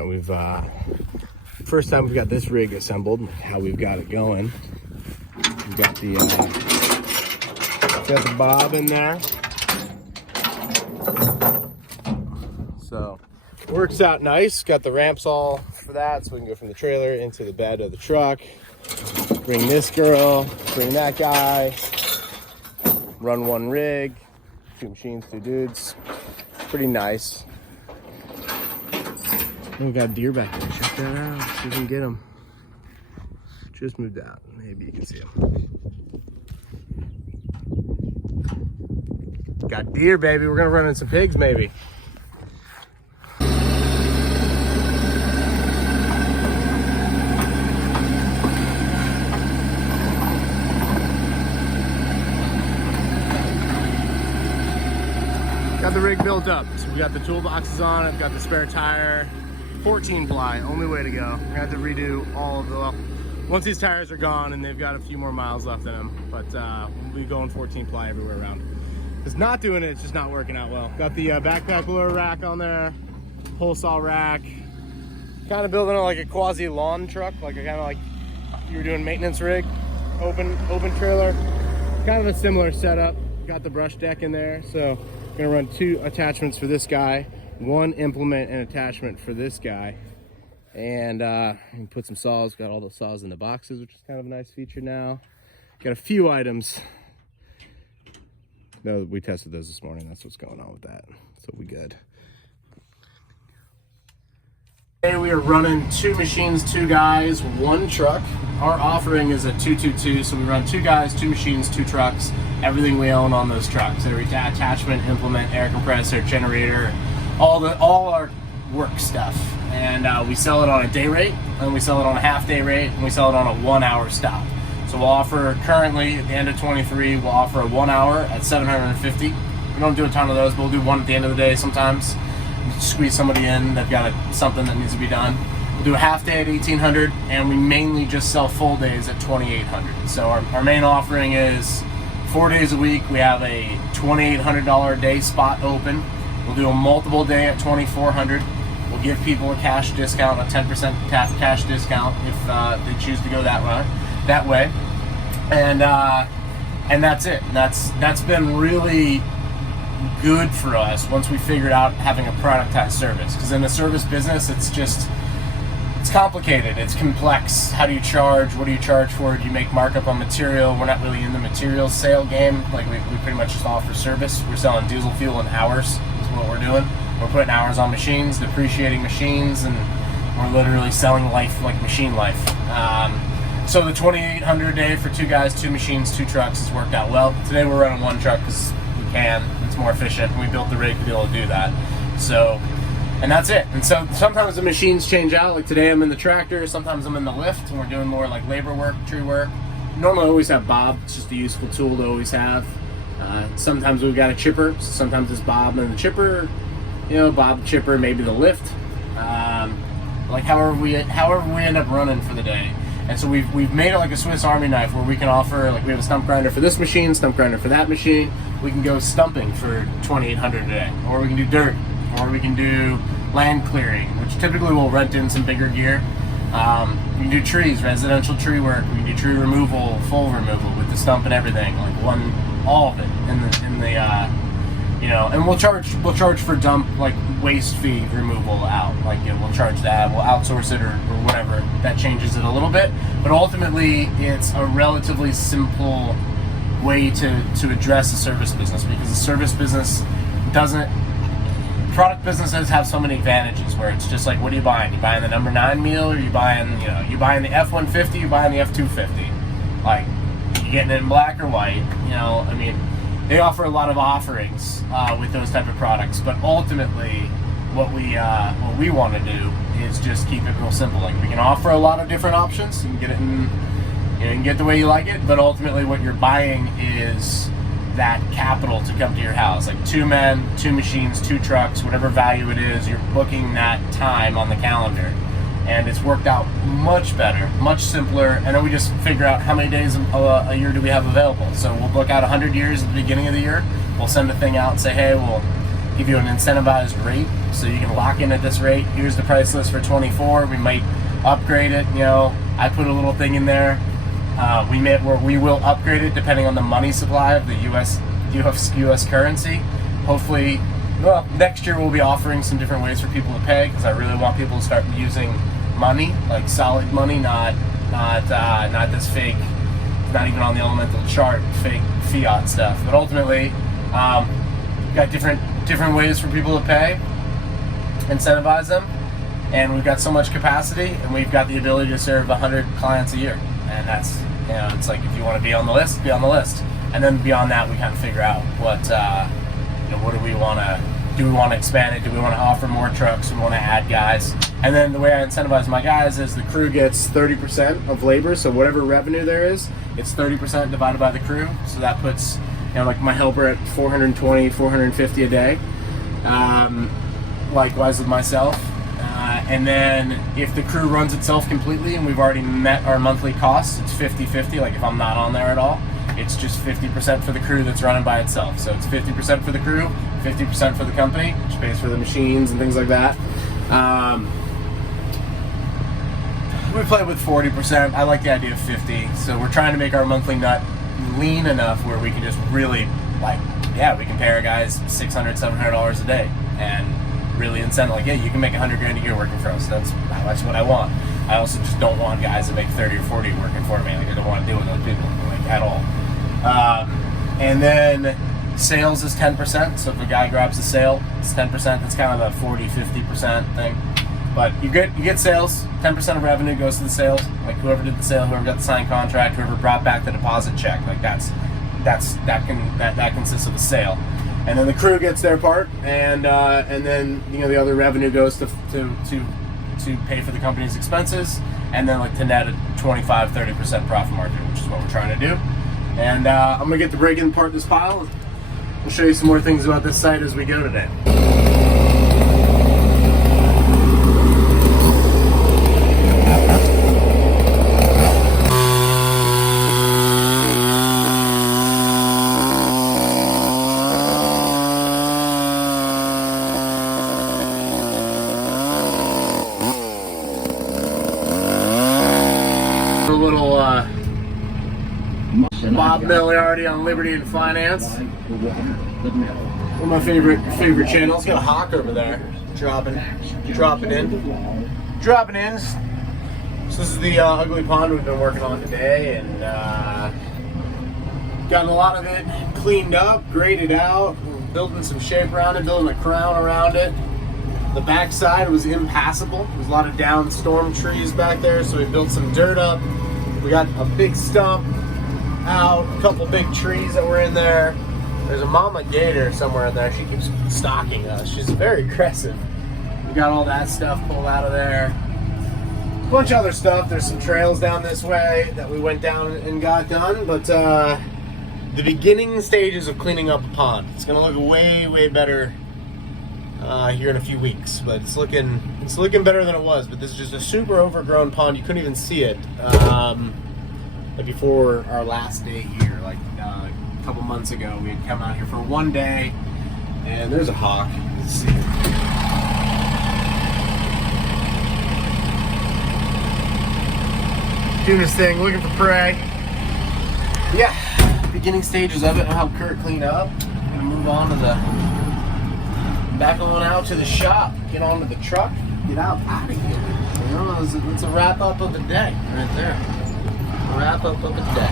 that. We've first time we've got this rig assembled, how we've got it going. We've got the bob in there, so works out nice. Got the ramps all for that, so we can go from the trailer into the bed of the truck. Bring this girl, bring that guy, run one rig, 2 machines, 2 dudes. Pretty nice. Oh, we got a deer back there. Check that out. See if we can get him. Just moved out. Maybe you can see him. Got deer, baby. We're gonna run in some pigs, maybe. Got the rig built up. So we got the toolboxes on it, got the spare tire, 14 ply, only way to go. We're gonna have to redo all of the, well, once these tires are gone and they've got a few more miles left in them, but we'll be going 14 ply everywhere around. Because not doing it's just not working out well. Got the backpack loader rack on there, pole saw rack. Kind of building it like a quasi lawn truck, like a kind of like you were doing maintenance rig, open trailer. Kind of a similar setup. Got the brush deck in there, so gonna run 2 attachments for this guy, 1 implement and attachment for this guy, and put some saws. Got all the saws in the boxes, which is kind of a nice feature now. Got a few items. No, we tested those this morning. That's what's going on with that, so we good. Today we are running 2 machines, 2 guys, 1 truck. Our offering is a 222, so we run 2 guys, 2 machines, 2 trucks. Everything we own on those trucks. Every attachment, implement, air compressor, generator, all our work stuff. And we sell it on a day rate, and we sell it on a half day rate, and we sell it on a 1-hour stop. So we'll offer currently at the end of 23, we'll offer a 1 hour at $750. We don't do a ton of those, but we'll do one at the end of the day sometimes. Squeeze somebody in, they've got something that needs to be done. We'll do a half day at $1,800, and we mainly just sell full days at $2,800. So our main offering is 4 days a week. We have a $2,800 a day spot open. We'll do a multiple day at $2,400. We'll give people a cash discount, a 10% cash discount if they choose to go that way. And that's it. That's been really good for us once we figured out having a productized service. Because in the service business, it's complicated, it's complex. How do you charge? What do you charge for? Do you make markup on material? We're not really in the materials sale game. Like we pretty much just offer service. We're selling diesel fuel in hours is what we're doing. We're putting hours on machines, depreciating machines, and we're literally selling life, like machine life. So the $2,800 a day for 2 guys, 2 machines, 2 trucks has worked out well. Today we're running 1 truck because we can. It's more efficient. We built the rig to be able to do that. So, and that's it. And so sometimes the machines change out. Like today I'm in the tractor, sometimes I'm in the lift, and we're doing more like labor work, tree work. Normally I always have Bob. It's just a useful tool to always have. Sometimes we've got a chipper, so sometimes it's Bob and the chipper, Bob, chipper, maybe the lift. Like however we end up running for the day. And so we've made it like a Swiss Army knife where we can offer, like we have a stump grinder for this machine, stump grinder for that machine. We can go stumping for $2,800 a day, or we can do dirt, or we can do land clearing, which typically we'll rent in some bigger gear. We can do trees, residential tree work. We can do tree removal, full removal with the stump and everything, like all of it in the and we'll charge for dump, like waste fee removal out. Like we'll charge that. We'll outsource it or whatever. That changes it a little bit, but ultimately it's a relatively simple way to address the service business, because the service business product businesses have so many advantages where it's just like, what are you buying? You buying the number 9 meal, or you buying the F-150, you buying the F-250? Like, you getting it in black or white? They offer a lot of offerings with those type of products, but ultimately what we want to do is just keep it real simple. Like, we can offer a lot of different options. You can get it in, you can get the way you like it, but ultimately what you're buying is that capital to come to your house. Like 2 men, 2 machines, 2 trucks, whatever value it is, you're booking that time on the calendar. And it's worked out much better, much simpler. And then we just figure out how many days a year do we have available. So we'll book out 100 years at the beginning of the year. We'll send a thing out and say, hey, we'll give you an incentivized rate So you can lock in at this rate. Here's the price list for 24. We might upgrade it. You know, I put a little thing in there. We will upgrade it depending on the money supply of the U.S. currency. Hopefully, well, next year we'll be offering some different ways for people to pay, because I really want people to start using money, like solid money, not this fake, not even on the elemental chart, fake fiat stuff. But ultimately, got different ways for people to pay, incentivize them, and we've got so much capacity, and we've got the ability to serve 100 clients a year. And that's, you know, it's like, if you want to be on the list, be on the list. And then beyond that, we kind of figure out what do we want to expand it? Do we want to offer more trucks? Do we want to add guys? And then the way I incentivize my guys is the crew gets 30% of labor. So whatever revenue there is, it's 30% divided by the crew. So that puts, you know, like my helper at 420, 450 a day. Likewise with myself. And then if the crew runs itself completely and we've already met our monthly costs, it's 50-50. Like if I'm not on there at all, it's just 50% for the crew that's running by itself. So it's 50% for the crew, 50% for the company, which pays for the machines and things like that. We play with 40%. I like the idea of 50. So we're trying to make our monthly nut lean enough where we can just really, like, yeah, we can pay our guys $600, $700 a day and really incent, like, yeah, you can make $100,000 a year working for us. That's what I want. I also just don't want guys that make 30 or 40 working for me. Like, I don't want to deal with those people, like, at all. And then sales is 10%. So if a guy grabs a sale, it's 10%. That's kind of a 40-50% thing. But you get sales. 10% of revenue goes to the sales. Like whoever did the sale, whoever got the signed contract, whoever brought back the deposit check. Like that consists of a sale. And then the crew gets their part, and then, you know, the other revenue goes to pay for the company's expenses, and then like to net a 25-30% profit margin, which is what we're trying to do. And I'm gonna get to breaking apart this pile. We'll show you some more things about this site as we go today. Bob Milliardi on Liberty and Finance. One of my favorite channels. Got a hawk over there, dropping in. So this is the ugly pond we've been working on today, and gotten a lot of it cleaned up, graded out, building some shape around it, building a crown around it. The backside was impassable. There's a lot of down storm trees back there, so we built some dirt up. We got a big stump out, a couple big trees that were in there. There's a mama gator somewhere in there. She keeps stalking us. She's very aggressive. We got all that stuff pulled out of there. A bunch of other stuff. There's some trails down this way that we went down and got done. But the beginning stages of cleaning up a pond. It's gonna look way better here in a few weeks. But it's looking better than it was. But this is just a super overgrown pond. You couldn't even see it. Before our last day here, like a couple months ago, we had come out here for one day, and there's a hawk. Let's see. Doing this thing, looking for prey. Yeah, beginning stages of it. I'll help Kurt clean up. I'm gonna move on to back on out to the shop, get onto the truck, get out of here. You know, it's a wrap up of the day right there. Wrap up of the day.